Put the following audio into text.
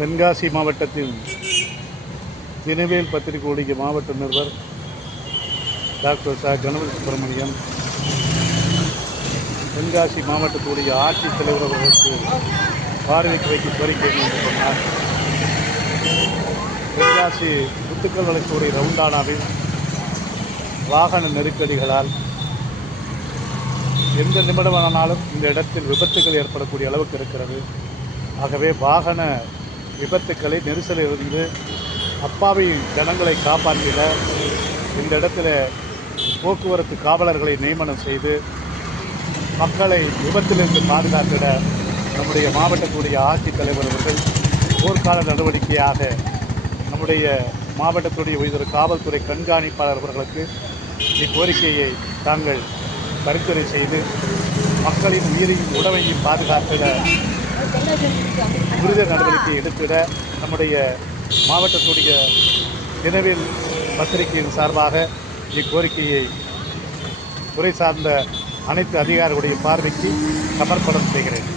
தென்காசி மாவட்டத்தின் தினவேல் பத்திரிகையுடைய மாவட்ட நிருபர் டாக்டர் கணபதி சுப்பிரமணியம் தென்காசி மாவட்டத்துடைய ஆட்சித்தலைவர் அவர்களுக்கு பார்வைக்கு வைக்க கோரிக்கை என்று சொன்னார். தென்காசி முத்துக்கல் வளர்ச்சியுடைய ரவுண்டானாவில் வாகன நெருக்கடிகளால் எந்த நிமிடமானாலும் இந்த இடத்தில் விபத்துகள் ஏற்படக்கூடிய அளவுக்கு இருக்கிறது. ஆகவே வாகன விபத்துக்களை நெரிசலிலிருந்து அப்பாவி ஜனங்களை காப்பாற்றிட இந்த இடத்துல போக்குவரத்து காவலர்களை நியமனம் செய்து மக்களை விபத்திலிருந்து பாதுகாத்திட நம்முடைய மாவட்டத்துடைய ஆட்சித்தலைவர் அவர்கள் போர்க்கால நடவடிக்கையாக நம்முடைய மாவட்டத்துடைய உயர்ந்த காவல்துறை கண்காணிப்பாளர் அவர்களுக்கு இக்கோரிக்கையை தாங்கள் பரிந்துரை செய்து மக்களின் உயிரையும் உடமையும் பாதுகாத்திட உறுதி நடவடிக்கை எடுத்திட நம்முடைய மாவட்டத்துடைய தினவேல் பத்திரிகையின் சார்பாக இக்கோரிக்கையை துறை சார்ந்த அனைத்து அதிகாரிகளுடைய பார்வைக்கு சமர்ப்பணம் செய்கிறேன்.